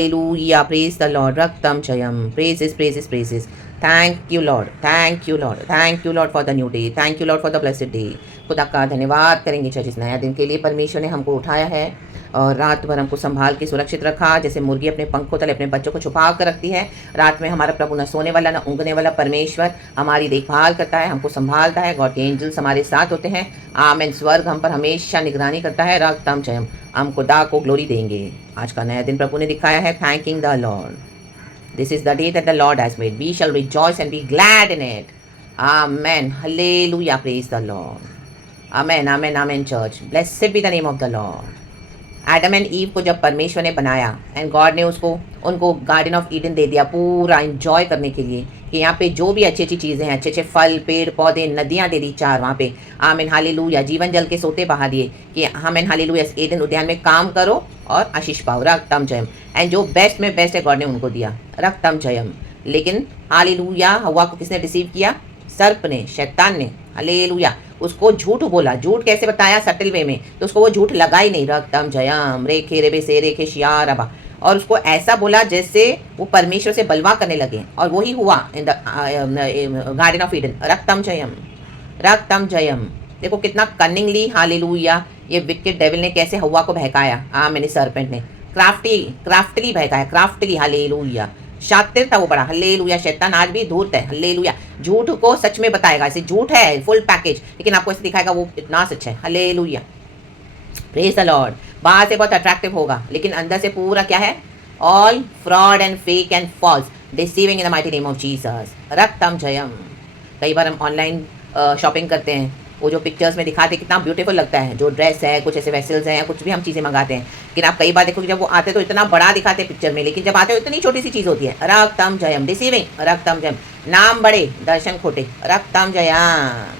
Hallelujah. Praise the Lord. Raktam Chayam. Praises, praises, praises. Thank you, Lord. Thank you, Lord. Thank you, Lord, for the new day. Thank you, Lord, for the blessed day. खुदा का धन्यवाद करेंगे जिस नया दिन के लिए परमेश्वर ने हमको उठाया है और रात भर हमको संभाल के सुरक्षित रखा। जैसे मुर्गी अपने पंखों तले अपने बच्चों को छुपा कर रखती है, रात में हमारा प्रभु न सोने वाला न ऊँघने वाला परमेश्वर हमारी देखभाल करता है, हमको संभालता है। गॉड के एंजल्स हमारे साथ होते हैं। आमेन। स्वर्ग हम पर हमेशा निगरानी करता है। रक्तम जयम। हम खुदा को ग्लोरी देंगे। आज का नया दिन प्रभु ने दिखाया है। Thanking the Lord. This is the day that the Lord has made. We shall rejoice and be glad in it. Amen. Hallelujah. Praise the Lord. Amen. Amen. Amen. Church. Blessed be the name of the Lord. Adam and ewe को जब परमेश्वर ने बनाया and God ने उनको garden of Eden दे दिया पूरा enjoy करने के लिए कि यहाँ पे जो भी अच्छी अच्छी चीज़ें हैं, अच्छे अच्छे फल पेड़ पौधे नदियाँ दे दी 4 वहाँ पे। आमीन हालेलुया। जीवन जल के सोते बहा दिए कि आमीन हालेलुया। ईडन उद्यान में काम करो और आशीष पाओ। रक्तम जयम। एंड जो बेस्ट में बेस्ट है गॉड ने उनको दिया। रक्तम जयम। लेकिन हालेलुया हवा को किसने रिसीव किया? सर्प ने, शैतान ने। हालेलुया। उसको झूठ बोला। झूठ कैसे बताया? सटल वे में। तो उसको वो झूठ लगा ही नहीं। रक्तम जयम। रेखे रेबे से रेखे शिया रबा। और उसको ऐसा बोला जैसे वो परमेश्वर से बलवा करने लगे और वही हुआ in the garden of Eden. रक्तम जयम। रक्तम जयम। देखो कितना कनिंगली हालेलुया ये विकेट डेविल ने कैसे हवा को बहकाया। मैंने सर्पेंट ने क्राफ्टली बहकाया। क्राफ्टली हालेलुया। शातिर था वो बड़ा। हल्लेलुया। शैतान आज भी धूर्त है। हल्लेलुया। झूठ को सच में बताएगा। ऐसे झूठ है फुल पैकेज, लेकिन आपको ऐसे दिखाएगा वो इतना सच है। हल्लेलुया। Praise the Lord. बाहर से बहुत अट्रैक्टिव होगा लेकिन अंदर से पूरा क्या है? All fraud and fake and false, deceiving in the mighty name of Jesus. रक्तम जयम। कई बार हम ऑनलाइन शॉपिंग करते हैं, वो जो पिक्चर्स में दिखाते कितना ब्यूटीफुल लगता है, जो ड्रेस है कुछ ऐसे वेसल्स हैं या कुछ भी हम चीज़ें मंगाते हैं, लेकिन आप कई बार देखोगे जब वो आते तो इतना बड़ा दिखाते हैं पिक्चर में, लेकिन जब आते हो इतनी छोटी सी चीज़ होती है। रक्तम जयम। डिसीविंग। रक्तम जयम। नाम बड़े दर्शन खोटे। रक्तम जयम।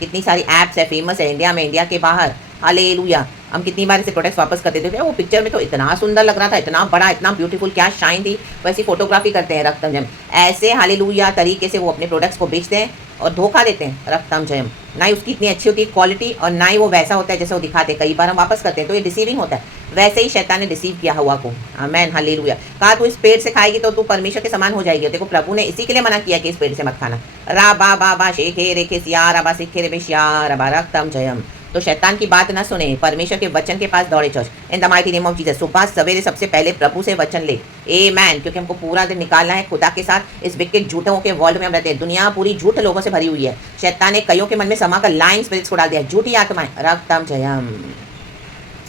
कितनी सारी ऐप्स है, फेमस है इंडिया में, इंडिया के बाहर। हालेलुया। हम कितनी बार इसे प्रोडक्ट्स वापस कर देते थे। वो पिक्चर में तो इतना सुंदर लग रहा था, इतना बड़ा, इतना ब्यूटीफुल, क्या शाइन थी, वैसी फोटोग्राफी करते हैं। रक्तम जयम। ऐसे हालेलुया तरीके से वो अपने प्रोडक्ट्स को बेचते हैं और धोखा देते हैं। रक्तम जयम। ना ही उसकी इतनी अच्छी होती है क्वालिटी और ना ही वो वैसा होता है जैसे वो दिखाते हैं। कई बार हम वापस करते हैं तो ये डिसीविंग होता है। वैसे ही शैतान ने डिसीव किया हवा को। Amen hallelujah. कहा तू इस पेड़ से खाएगी तो तू परमेश्वर के समान हो जाएगी। देखो प्रभु ने इसी के लिए मना किया कि इस पेड़ से मत खाना। रा बा बा बा शेखे रेखे सिया रबा सिखे रे बेशिया रबा। रक्तम जयम। तो शैतान की बात ना सुने, परमेश्वर के वचन के पास दौड़े church in the mighty name of Jesus. सुबह सवेरे सबसे पहले प्रभु से वचन ले। आमेन। क्योंकि हमको पूरा दिन निकालना है खुदा के साथ। इस विकेट झूठों के वर्ल्ड में हम रहते हैं। दुनिया पूरी झूठ लोगों से भरी हुई है। शैतान ने कईयों के मन में समा कर लाइन स्पिरिट्स को डाल दिया, झूठी आत्माएं। रक्तम जयम।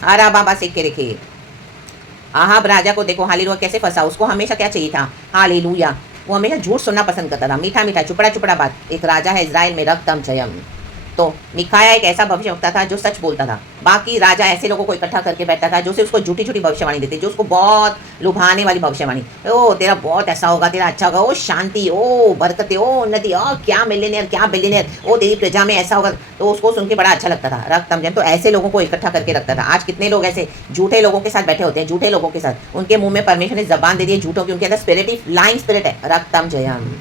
आरा बाबा सिक्के रेखे। आहाब राजा को देखो हालेलुया कैसे फंसा। उसको हमेशा क्या चाहिए था? हालेलुया। वो हमेशा झूठ सुनना पसंद करता था, मीठा मीठा चुपड़ा चुपड़ा बात। एक राजा है इजराइल में। रक्तम जयम। तो मिकाया एक ऐसा भविष्यवक्ता था जो सच बोलता था। बाकी राजा ऐसे लोगों को इकट्ठा करके बैठता था जो सिर्फ उसको झूठी झूठी भविष्यवाणी देते, जो उसको बहुत लुभाने वाली भविष्यवाणी। ओ तेरा बहुत ऐसा होगा, तेरा अच्छा होगा, ओ शांति, ओ बरकतें, ओ नदी, ओ क्या मिलियनेयर, क्या बिलियनेयर, ओ तेरी प्रजा में ऐसा होगा। तो उसको सुन के बड़ा अच्छा लगता था। रक्तम जयम। तो ऐसे लोगों को इकट्ठा करके रखता था। आज कितने लोग ऐसे झूठे लोगों के साथ बैठे होते हैं, झूठे लोगों के साथ। उनके मुंह में परमेश्वर ने जबान दे दी है झूठों की। उनके अंदर स्पिरिट ही लाइन स्पिरिट है। रक्तम जयम।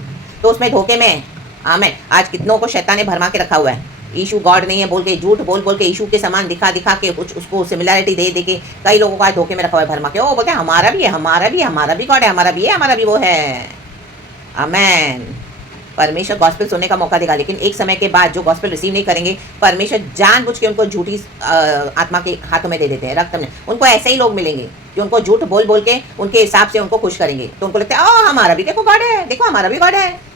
तो उसमें धोखे में आमेन। आज कितनों को शैतान ने भरमा के रखा हुआ है। यीशु गॉड नहीं है बोल के, झूठ बोल बोल के, यीशु के समान दिखा दिखा के, कुछ उसको सिमिलैरिटी दे दे के कई लोगों को आज धोखे में रखा हुआ है भरमा के। ओ बोलते हैं हमारा भी है, हमारा भी, हमारा भी गॉड है, हमारा भी है, हमारा भी वो है। आमेन। परमेश्वर गॉस्पेल सुनने का मौका देगा, लेकिन एक समय के बाद जो गॉस्पेल रिसीव नहीं करेंगे परमेश्वर जानबूझ के उनको झूठी आत्मा के हाथों में दे देते हैं। रक्त में उनको ऐसे ही लोग मिलेंगे जो उनको झूठ बोल बोल के उनके हिसाब से उनको खुश करेंगे। तो उनको लगता है ओ हमारा भी देखो गॉड है, देखो हमारा भी गॉड है।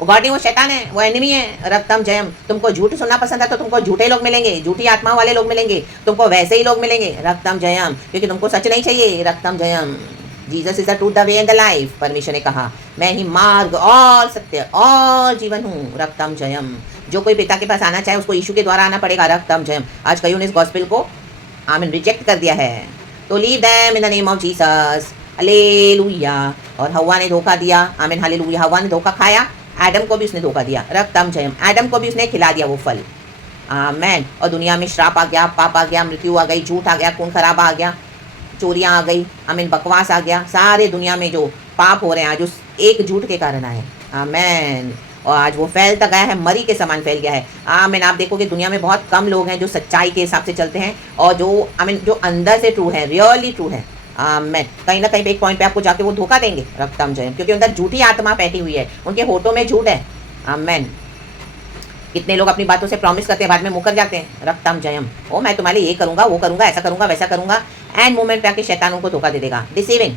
वो गॉड नहीं, वो शैतान है, वो एनिमी है। रक्तम जयम। तुमको झूठ सुनना पसंद है तो तुमको झूठे लोग मिलेंगे, झूठी आत्मा वाले लोग मिलेंगे, तुमको वैसे ही लोग मिलेंगे। रक्तम जयम। क्योंकि तुमको सच नहीं चाहिए। रक्तम जयम। Jesus is the truth, the way and the life. परमेश्वर ने कहा मैं ही मार्ग और सत्य और जीवन हूँ। रक्तम जयम। जो कोई पिता के पास आना चाहे उसको यीशु के द्वारा आना पड़ेगा। रक्तम जयम। आज कईयों ने इस गॉस्पेल को आमीन रिजेक्ट कर दिया है, तो leave them in the name of Jesus. Hallelujah. और हवा ने धोखा दिया। आमीन हालेलुया। हवा ने धोखा खाया, एडम को भी उसने धोखा दिया। रक्तम जयम। एडम को भी उसने खिला दिया वो फल। आमेन। और दुनिया में श्राप आ गया, पाप आ गया, मृत्यु आ गई, झूठ आ गया, खून खराब आ गया, चोरियां आ गई, आमीन बकवास आ गया। सारे दुनिया में जो पाप हो रहे हैं आज उस एक झूठ के कारण आए। आमेन। और आज वो फैलता गया है, मरी के समान फैल गया है। आमीन। आप देखोगे दुनिया में बहुत कम लोग हैं जो सच्चाई के हिसाब से चलते हैं और जो आमीन जो अंदर से ट्रू है, रियली ट्रू है। आमेन। कहीं ना कहीं पे एक पॉइंट पे आपको जाके वो धोखा देंगे, रक्तम जयम, क्योंकि अंदर झूठी आत्मा बैठी हुई है, उनके होठों में झूठ है। आमेन। कितने लोग अपनी बातों से प्रॉमिस करते हैं, बाद में मुकर जाते हैं, रक्तम जयम। ओ मैं तुम्हारे लिए ये करूंगा, वो करूंगा, ऐसा करूंगा, वैसा करूंगा, एंड मोमेंट पे आके शैतान उनको धोखा दे देगा। डिसीविंग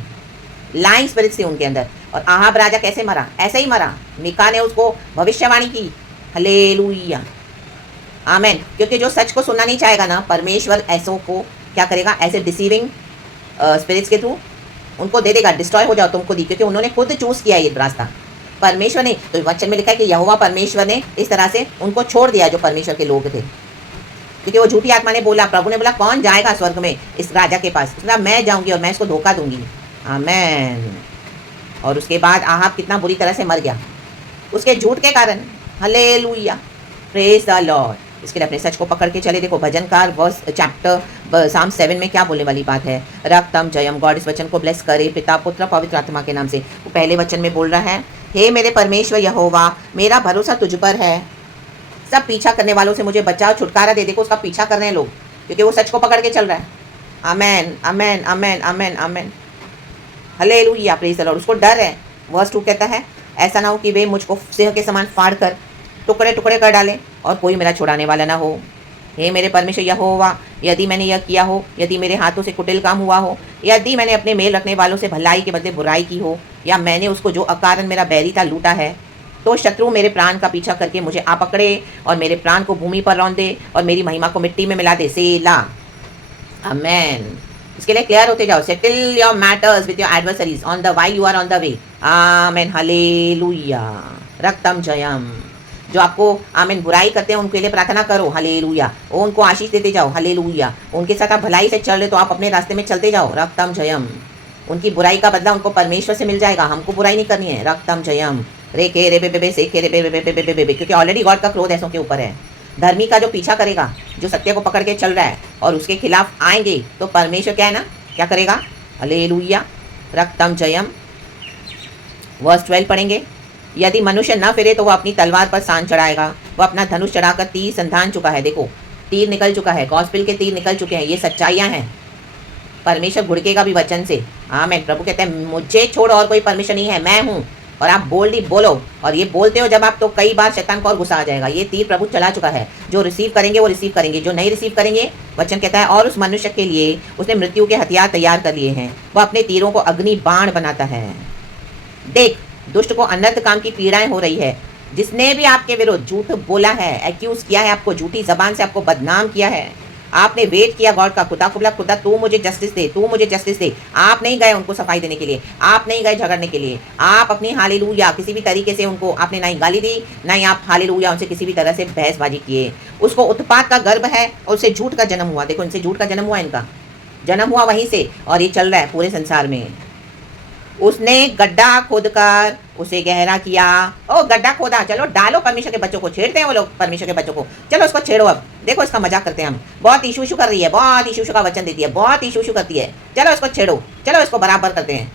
लाइंग स्पिरिट्स थी उनके अंदर। और आहाब राजा कैसे मरा? ऐसे ही मरा। मीका ने उसको भविष्यवाणी की, हालेलुया, आमेन। क्योंकि जो सच को सुनना नहीं चाहेगा ना, परमेश्वर ऐसों को क्या करेगा? ऐसे डिसीविंग स्पिरिट्स के थ्रू उनको दे देगा, डिस्ट्रॉय हो जाओ तुमको दी, क्योंकि उन्होंने खुद चूज किया ये रास्ता, परमेश्वर ने। तो वचन में लिखा है कि यहोवा परमेश्वर ने इस तरह से उनको छोड़ दिया जो परमेश्वर के लोग थे, क्योंकि वो झूठी आत्मा ने बोला, प्रभु ने बोला कौन जाएगा स्वर्ग में इस राजा के पास? उसने कहा मैं जाऊंगी और मैं इसको धोखा दूंगी। आमेन। और उसके बाद आहाब कितना बुरी तरह से मर गया उसके झूठ के कारण। Hallelujah, praise the Lord. इसके लिए अपने सच को पकड़ के चले। देखो भजनकार वर्स चैप्टर साम 7 में क्या बोलने वाली बात है? रक्तम जयम। गॉड इस वचन को ब्लेस करे पिता पुत्र पवित्र आत्मा के नाम से। वो पहले वचन में बोल रहा है, हे मेरे परमेश्वर यहोवा, मेरा भरोसा तुझ पर है, सब पीछा करने वालों से मुझे बचाओ, छुटकारा दे। देखो उसका पीछा कर रहे हैं लोग, क्योंकि वो सच को पकड़ के चल रहा है। आमेन आमेन आमेन आमेन आमेन, हालेलुया, प्रेज द लॉर्ड। उसको डर है। वर्स 2 कहता है, ऐसा ना हो कि वे मुझको सिंह के समान फाड़ कर टुकड़े टुकड़े कर डालें और कोई मेरा छुड़ाने वाला ना हो। हे मेरे परमेश्वर यहोवा, यदि मैंने यह किया हो, यदि मेरे हाथों से कुटिल काम हुआ हो, यदि मैंने अपने मेल रखने वालों से भलाई के बदले बुराई की हो, या मैंने उसको जो अकारण मेरा बैरी था लूटा है, तो शत्रु मेरे प्राण का पीछा करके मुझे आ पकड़े और मेरे प्राण को भूमि पर रौंद दे और मेरी महिमा को मिट्टी में मिला दे। सेला। आमेन। इसके लिए क्लियर होते जाओ। Settle your matters with your adversaries on the while you are on the way. Amen, hallelujah, रक्तम जयम। जो आपको आमीन बुराई करते हैं उनके लिए प्रार्थना करो, हालेलुया। उनको आशीष देते जाओ, हालेलुया। उनके साथ आप भलाई से चल रहे तो आप अपने रास्ते में चलते जाओ, रक्तम जयम। उनकी बुराई का बदला उनको परमेश्वर से मिल जाएगा, हमको बुराई नहीं करनी है, रक्तम जयम। रे के रे बे बे से के रे बे बे बे बे बे, क्योंकि ऑलरेडी गॉड का क्रोध ऐसों के ऊपर है। धर्मी का जो पीछा करेगा, जो सत्य को पकड़ के चल रहा है और उसके खिलाफ आएंगे, तो परमेश्वर क्या है ना, क्या करेगा, हालेलुया, रक्तम जयम। वर्स 12 पढ़ेंगे। यदि मनुष्य न फिरे तो वह अपनी तलवार पर सान चढ़ाएगा, वह अपना धनुष चढ़ाकर तीर संधान चुका है। देखो तीर निकल चुका है, गॉस्पेल के तीर निकल चुके हैं, ये सच्चाइयाँ हैं। परमेश्वर घुड़केगा भी वचन से। आमीन। प्रभु कहते हैं मुझे छोड़ और कोई परमेश्वर नहीं है, मैं हूँ। और आप बोल्डली बोलो, और ये बोलते हो जब आप, तो कई बार शैतान को और गुस्सा आ जाएगा। ये तीर प्रभु चला चुका है। जो रिसीव करेंगे वो रिसीव करेंगे, जो नहीं रिसीव करेंगे, वचन कहता है और उस मनुष्य के लिए उसने मृत्यु के हथियार तैयार कर लिए हैं, वह अपने तीरों को अग्नि बाण बनाता है। देख दुष्ट को अनर्थ काम की पीड़ाएं हो रही है। जिसने भी आपके विरुद्ध झूठ बोला है, एक्यूज किया है, आपको झूठी जबान से आपको बदनाम किया है, आपने वेट किया गॉड का, खुदा को बोला खुदा तू मुझे जस्टिस दे, तू मुझे जस्टिस दे। आप नहीं गए उनको सफाई देने के लिए, आप नहीं गए झगड़ने के लिए, आप अपनी हालेलुया किसी भी तरीके से उनको आपने नहीं गाली दी, नहीं आप हालेलुया उनसे किसी भी तरह से बहसबाजी किए। उसको उत्पात का गर्भ है और उससे झूठ का जन्म हुआ। देखो इनसे झूठ का जन्म हुआ, इनका जन्म हुआ वहीं से, और ये चल रहा है पूरे संसार में। उसने गड्ढा खोदकर उसे गहरा किया। ओ गड्ढा खोदा, चलो डालो परमेश्वर के बच्चों को, छेड़ते हैं वो लोग परमेश्वर के बच्चों को, चलो उसको छेड़ो। अब देखो इसका मजाक करते हैं हम, बहुत इशू इशू कर रही है, बहुत इशू इशू का वचन देती है, बहुत इशू इशू करती है, चलो इसको छेड़ो, चलो इसको बराबर करते हैं।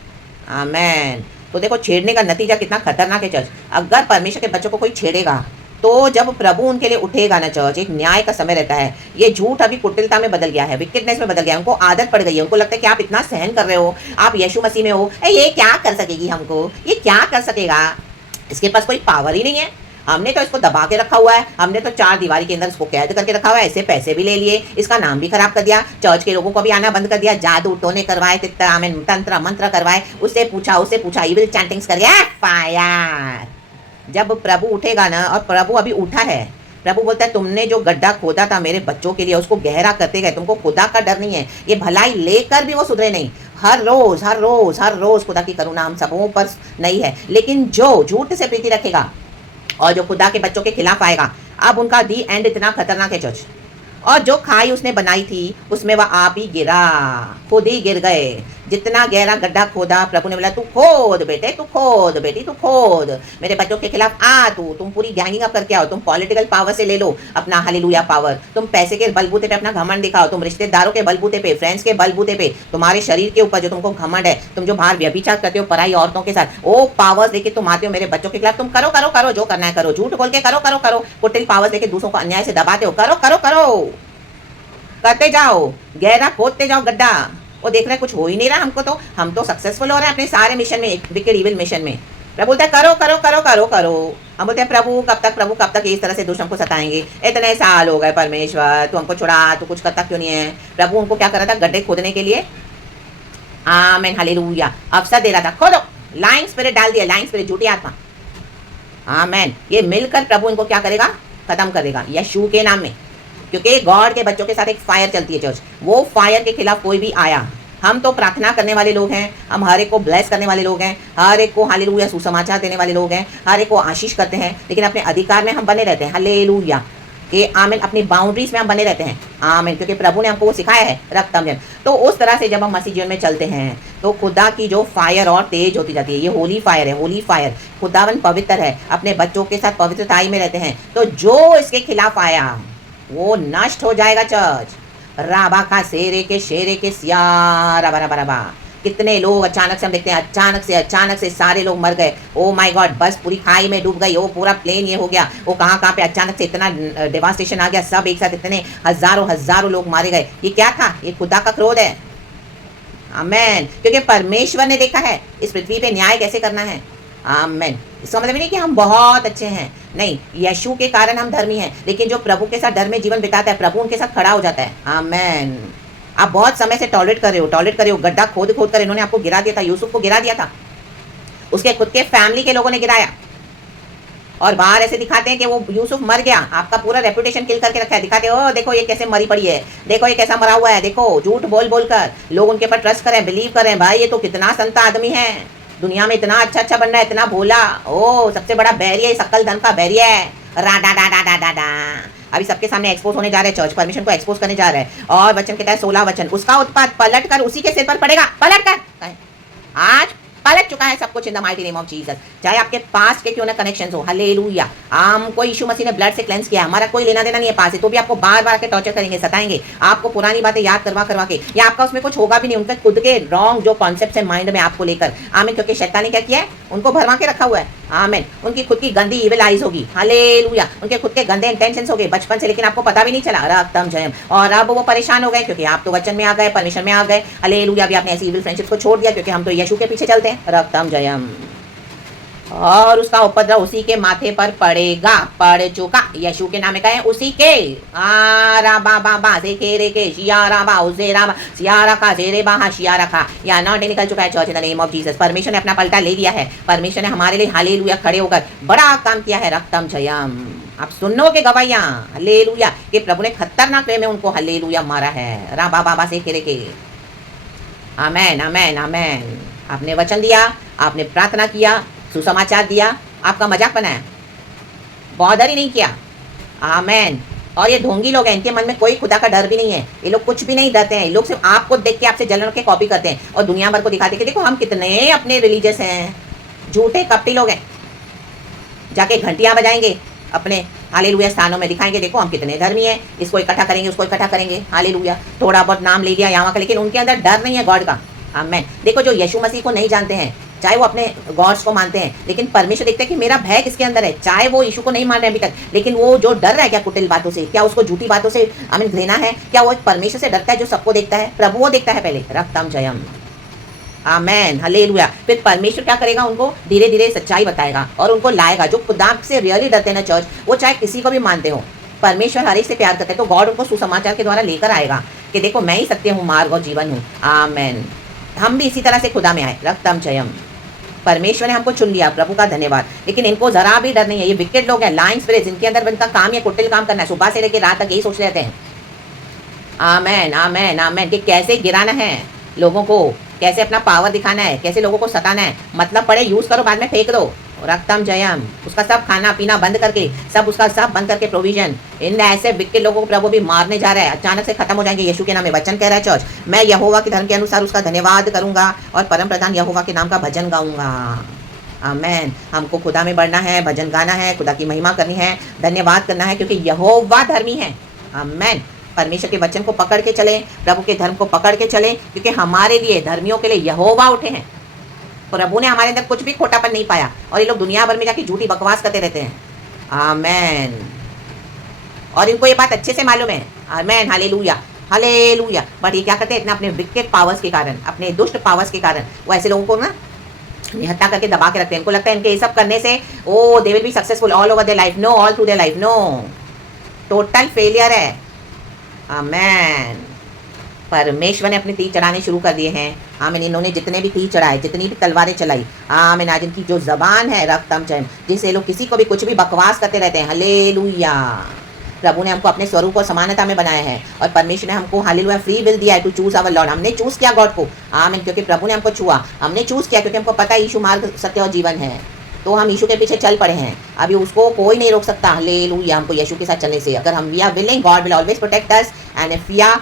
आमेन। तो देखो छेड़ने का नतीजा कितना खतरनाक है चर्च। अगर परमेश्वर के बच्चों को कोई छेड़ेगा तो जब प्रभु उनके लिए उठेगा ना चर्च, एक न्याय का समय रहता है। ये झूठ अभी कुटिलता में बदल गया है, विकेटनेस में बदल गया है, उनको आदत पड़ गई है। उनको लगता है कि आप इतना सहन कर रहे हो, आप यीशु मसीह में हो, ये क्या कर सकेगी हमको, ये क्या कर सकेगा, इसके पास कोई पावर ही नहीं है। हमने तो इसको दबा के रखा हुआ है, हमने तो 4 दीवारी के अंदर इसको कैद करके रखा हुआ है, ऐसे पैसे भी ले लिए, इसका नाम भी खराब कर दिया, चर्च के लोगों को भी आना बंद कर दिया, जादू टोने करवाए, तंत्र मंत्र करवाए, उससे पूछा इविल चैंटिंग्स कर गया, फायर। जब प्रभु उठेगा ना, और प्रभु अभी उठा है, प्रभु बोलता है तुमने जो गड्ढा खोदा था मेरे बच्चों के लिए उसको गहरा करते गए, तुमको खुदा का डर नहीं है। ये भलाई लेकर भी वो सुधरे नहीं। हर रोज हर रोज हर रोज खुदा की करुणा हम सबों पर नहीं है, लेकिन जो झूठ से प्रीति रखेगा और जो खुदा के बच्चों के खिलाफ आएगा, अब उनका दी एंड इतना खतरनाक है चर्च। और जो खाई उसने बनाई थी उसमें वह आप ही गिरा, खुद ही गिर गए। जितना गहरा गड्ढा खोदा, प्रभु ने बोला तू खोद बेटे, तू खोद बेटी, तू खोद, मेरे बच्चों के खिलाफ आ, तुम पूरी गैंगिंग अप करके आओ, तुम पॉलिटिकल पावर से ले लो अपना हालेलुया पावर, तुम पैसे के बलबूते पे अपना घमंड दिखाओ, तुम रिश्तेदारों के बलबूते पे, फ्रेंड्स के बलबूते पे, तुम्हारे शरीर के ऊपर जो तुमको घमंड है, तुम जो बाहर व्यभिचार करते हो पराई औरतों के साथ, वो पावर्स देके तुम आते हो मेरे बच्चों के खिलाफ, तुम करो करो करो, जो करना है करो, झूठ बोल के करो करो करो, कुटिल पावर्स देके दूसरों को अन्याय से दबाते हो, करो करो करो, करते जाओ, गहरा खोदते जाओ गड्ढा, वो देख रहे हैं कुछ हो ही नहीं रहा हमको, तो हम तो सक्सेसफुल हो रहे हैं अपने सारे मिशन में, विकेड इविल मिशन में। प्रभु बोलता है करो करो करो करो करो। हम बोलते हैं प्रभु कब तक इस तरह से दुष्ट हमको सताएंगे, इतने साल हो गए परमेश्वर, तू हमको छुड़ा, तू कुछ करता क्यों नहीं है। प्रभु उनको क्या कर रहा था, गड्ढे खोदने के लिए, आमेन हालेलुया, अवसर दे रहा था, खोदो। लाइंग स्पिरिट डाल दिया, लाइंग स्पिरिट, झूठी आत्मा, आमेन। ये मिलकर प्रभु इनको क्या करेगा, खत्म करेगा यीशु के नाम में। क्योंकि गॉड के बच्चों के साथ एक फायर चलती है चर्च, वो फायर के खिलाफ कोई भी आया, हम तो प्रार्थना करने वाले लोग हैं, हम हर एक को ब्लेस करने वाले लोग हैं, हर एक को हालेलुया सुसमाचार देने वाले लोग हैं, हर एक को आशीष करते हैं, लेकिन अपने अधिकार में हम बने रहते हैं, हालेलुया कि आमेन, अपनी बाउंड्रीज में हम बने रहते हैं, आमेन, क्योंकि प्रभु ने हमको वो सिखाया है, रक्तम जन। तो उस तरह से जब हम मसीह जीवन में चलते हैं तो खुदा की जो फायर और तेज होती जाती है, ये होली फायर है, होली फायर। खुदावन पवित्र है, अपने बच्चों के साथ पवित्रताई में रहते हैं, तो जो इसके खिलाफ आया वो नष्ट हो जाएगा चर्च। राबा का शेरे के सियारा बरा बरा बा। कितने लोग अचानक से हम देखते हैं, अचानक से सारे लोग मर गए। ओ माय गॉड, बस पूरी खाई में डूब गई, वो पूरा प्लेन ये हो गया, वो कहाँ पे अचानक से इतना डिवास्टेशन आ गया, सब एक साथ इतने हजारों लोग मारे गए। ये क्या था, ये खुदा का क्रोध है, आमेन। क्योंकि परमेश्वर ने देखा है इस पृथ्वी पे न्याय कैसे करना है, आमेन। इसका मतलब नहीं कि हम बहुत अच्छे हैं, नहीं, यीशु के कारण हम धर्मी हैं, लेकिन जो प्रभु के साथ धर्म में जीवन बिताता है, प्रभु उनके साथ खड़ा हो जाता है, आमेन। आप बहुत समय से टॉलरेट कर रहे हो, गड्ढा खोद कर इन्होंने आपको गिरा दिया था, यूसुफ को गिरा दिया था, उसके खुद के फैमिली के लोगों ने गिराया, और बाहर ऐसे दिखाते हैं कि वो यूसुफ मर गया, आपका पूरा रेपुटेशन किल करके रखा है, दिखाते हो देखो ये कैसे मरी पड़ी है, देखो ये कैसा मरा हुआ है, देखो झूठ बोल कर लोग उनके ऊपर ट्रस्ट करें, बिलीव करें, भाई ये तो कितना संता आदमी है, दुनिया में इतना अच्छा बन रहा है, इतना भोला, ओ सबसे बड़ा बैरियर, सकल धन का बैरियर, रा डा। अभी सबके सामने एक्सपोज होने जा रहे हैं, चर्च परमिशन को एक्सपोज करने जा रहे हैं, और वचन कहता है 16 वचन, उसका उत्पाद पलट कर उसी के सिर पर पड़ेगा, पलट कर आज पलट चुका है सब कुछ इन the mighty name of Jesus. चाहे आपके पास के क्यों ना कनेक्शंस हो, हालेलुया, हमको यीशु मसीह ने ब्लड से क्लेंस किया, हमारा कोई लेना देना नहीं है पास से, तो भी आपको बार बार के टॉर्चर करेंगे, सताएंगे, आपको पुरानी बातें याद करवा के, या आपका उसमें कुछ होगा भी नहीं, उनके खुद के रॉन्ग जो कॉन्सेप्ट है माइंड में आपको लेकर, आमीन। क्योंकि शैतान ने क्या किया है, उनको भरवा के रखा हुआ है, आमीन। उनकी खुद की गंदी इविल आइज होगी, हालेलुया, उनके खुद के गंदे इंटेंशंस हो गए बचपन से, लेकिन आपको पता भी नहीं चला, रक्तम जयम। और अब वो परेशान हो गए क्योंकि आप तो वचन में आ गए, परमिशन में आ गए, हालेलुया। भी आपने ऐसी इविल फ्रेंडशिप को छोड़ दिया क्योंकि हम तो यीशु के पीछे चलते हैं, रक्तम जयम। और उसका उपद्रव उसी के माथे पर पड़ेगा, पड़ चुका, यीशु के नाम का है, उसी के आरा बा से खेरे के शियारा बा उसेरा बा सियारा का जेरे बा शियारा का, या नॉट निकल चुका है church in the name of Jesus. परमेश्वर ने अपना पलटा ले लिया है, परमेश्वर ने हमारे लिए हालेलुया खड़े होकर बड़ा काम किया है, रक्तम जयम। आप सुनोगे गवाहियां, हालेलुया, कि प्रभु ने खतरनाक वे में उनको हालेलुया मारा है, रा बाबा से खेरे के, आमेन आमेन आमेन। आपने वचन दिया, आपने प्रार्थना किया, सुसमाचार दिया, आपका मजाक बनाया, बॉदर ही नहीं किया, आमेन। और ये ढोंगी लोग हैं, इनके मन में कोई खुदा का डर भी नहीं है, ये लोग कुछ भी नहीं डरते हैं, ये लोग सिर्फ आपको देख के आपसे जलन के कॉपी करते हैं और दुनिया भर को दिखाते कि देखो हम कितने अपने रिलीजियस हैं। झूठे कपटी लोग हैं, जाके घंटियां बजाएंगे अपने हालेलुया स्थानों में, दिखाएंगे देखो हम कितने धर्मी हैं, इसको इकट्ठा करेंगे, उसको इकट्ठा करेंगे, हालेलुया, थोड़ा बहुत नाम ले लिया यहाँ का, लेकिन उनके अंदर डर नहीं है गॉड का, आमेन। देखो जो यीशु मसीह को नहीं जानते हैं, चाहे वो अपने गॉड्स को मानते हैं, लेकिन परमेश्वर देखते हैं कि मेरा भय किसके अंदर है, चाहे वो यीशु को नहीं मान रहे अभी तक, लेकिन वो जो डर रहा है क्या कुटिल बातों से, क्या उसको झूठी बातों से आमीन घृणा है, क्या वो एक परमेश्वर से डरता है जो सबको देखता है, प्रभु वो देखता है पहले, रक्तम जयम, आमेन, हालेलुया। फिर परमेश्वर क्या करेगा, उनको धीरे धीरे सच्चाई बताएगा और उनको लाएगा। जो खुदा से रियली डरते हैं ना चर्च, वो चाहे किसी को भी मानते हो, परमेश्वर हर एक से प्यार करते हैं, तो गॉड उनको सुसमाचार के द्वारा लेकर आएगा कि देखो मैं ही सत्य हूँ, मार्ग और जीवन हूँ, आमेन। हम भी इसी तरह से खुदा में आए, रक्तम जयम। परमेश्वर ने हमको चुन लिया, प्रभु का धन्यवाद। लेकिन इनको जरा भी डर नहीं है, ये विकेट लोग हैं, लाइन स्पिरिट्स, इनके अंदर इनका काम है कुटिल काम करना है, सुबह से लेकर रात तक यही सोच रहते हैं, आमेन आमेन आमेन, कि कैसे गिराना है लोगों को, कैसे अपना पावर दिखाना है, कैसे लोगों को सताना है, मतलब पड़े यूज करो बाद में फेंक दो, रक्तम जयम। उसका सब खाना पीना बंद करके, उसका सब बंद करके प्रोविजन, इन ऐसे विकेट लोगों को प्रभु भी मारने जा रहा है, अचानक से खत्म हो जाएंगे यीशु के नाम में। वचन कह रहा है चर्च, मैं यहोवा के धर्म के अनुसार उसका धन्यवाद करूंगा और परम प्रधान यहोवा के नाम का भजन गाऊंगा, आमेन। हमको खुदा में बढ़ना है, भजन गाना है, खुदा की महिमा करनी है, धन्यवाद करना है, क्योंकि यहोवा धर्मी है, आमेन। परमेश्वर के वचन को पकड़ के चले, प्रभु के धर्म को पकड़ के चले, क्योंकि हमारे लिए धर्मियों के लिए यहोवा उठे हैं। प्रभु ने हमारे अंदर कुछ भी खोटापन नहीं पाया, और ये लोग दुनिया भर में जाके झूठी बकवास करते रहते हैं, आमेन। और इनको ये बात अच्छे से मालूम है, आमेन, हालेलुया, हालेलुया। बट ये क्या करते हैं, इतना अपने विकेट पावर्स के कारण, अपने दुष्ट पावर्स के कारण वो ऐसे लोगों को ना निहत्था करके दबा के रखते हैं। इनको लगता है इनके ये सब करने से oh they will be successful all over their life. No, all through their life no, total failure है। आमेन। परमेश्वर ने अपने तीर चढ़ाने शुरू कर दिए हैं। आमीन। इन्होंने जितने भी तीर चढ़ाए, जितनी भी तलवारें चलाई, आमीन, आज इनकी जो जबान है रक्तम चयम, जिससे लोग किसी को भी कुछ भी बकवास करते रहते हैं। हालेलुया। प्रभु ने हमको अपने स्वरूप और समानता में बनाया है और परमेश्वर ने हमको हालेलुया फ्री विल दिया है टू चूज अवर लॉर्ड। हमने चूज किया गॉड को। आमीन। क्योंकि प्रभु ने हमको छुआ, हमने चूज किया, क्योंकि हमको पता है यीशु मार्ग, सत्य और जीवन है। तो हम यीशु के पीछे चल पड़े हैं। अभी उसको कोई नहीं रोक सकता। हालेलुया। हमको यीशु के साथ चलने से, अगर हम we are willing, God will always protect us. And if we are,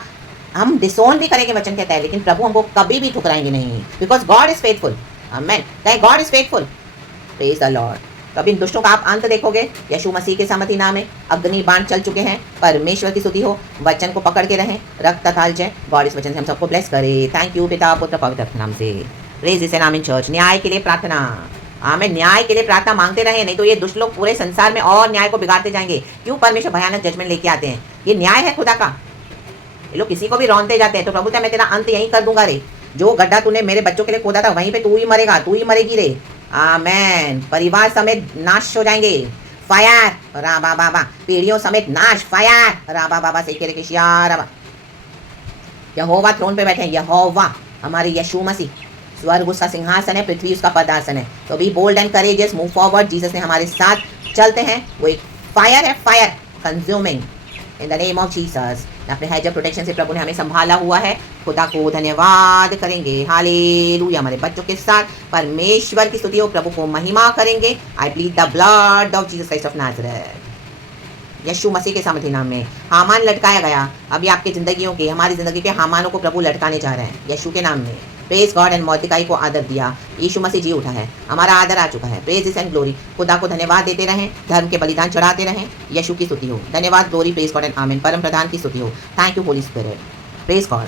हम डिसोन भी करेंगे, वचन कहता है, लेकिन प्रभु हमको कभी भी ठुकराएंगे नहीं, बिकॉज गॉड इज फेथफुल। आमेन। कहे God is faithful. Praise the Lord. कभी इन दुष्टों का आप अंत देखोगे। यीशु मसीह के सामर्थी नाम में अग्नि बाण चल चुके हैं। परमेश्वर की स्तुति हो। वचन को पकड़ के रहें। रक्त ताल जय। गॉड इस वचन से हम सबको ब्लेस करे। थैंक यू पिता पुत्र पवित्र नाम से। प्रेज इस नाम इन चर्च। न्याय के लिए प्रार्थना। आमेन। न्याय के लिए प्रार्थना मांगते रहे, नहीं तो ये दुष्ट लोग पूरे संसार में और न्याय को बिगाड़ते जाएंगे। क्यों परमेश्वर भयानक जजमेंट लेके आते हैं? ये न्याय है खुदा का। ये लोग किसी को भी रौनते जाते हैं, तो प्रभु मैं तेरा अंत यहीं कर दूंगा रे। जो गड्ढा तूने मेरे बच्चों के लिए खोदा था, वहीं पे तू ही मरेगा, तू ही मरेगी रे। आमेन। परिवार समेत नाश हो जाएंगे। फायर राबा बाबा। पीढ़ियों समेत नाश। फायर राबा बाबा से के शियारा। यहोवा थ्रोन पे बैठे हैं। यहोवा हमारे यीशु मसीह। स्वर्ग उसका सिंहासन है, पृथ्वी उसका पदासन है। तो be bold and courageous, move forward. Jesus ने हमारे साथ चलते हैं। वो एक फायर है, fire consuming in the name of Jesus. अपने हेज ऑफ प्रोटेक्शन से प्रभु ने हमें संभाला हुआ है। खुदा को धन्यवाद करेंगे। हालेलुया। हमारे बच्चों के साथ परमेश्वर की स्तुति हो, प्रभु को महिमा करेंगे। I plead the blood of Jesus Christ of Nazareth. यीशु मसीह के सामर्थी नाम में हामान लटकाया गया। अभी आपकी जिंदगियों के, हमारी जिंदगी के हामानों को प्रभु लटकाने जा रहे हैं यीशु के नाम में। Praise God. एंड मॉर्दिकाई को आदर दिया। यीशु मसीह जी उठा है, हमारा आदर आ चुका है। Praise and glory. खुदा को धन्यवाद देते रहें, धर्म के बलिदान चढ़ाते रहें। यीशु की स्तुति हो। धन्यवाद, ग्लोरी, प्रेज गॉड एंड आमीन। परम प्रधान की स्तुति हो। Thank you Holi spirit. Praise God.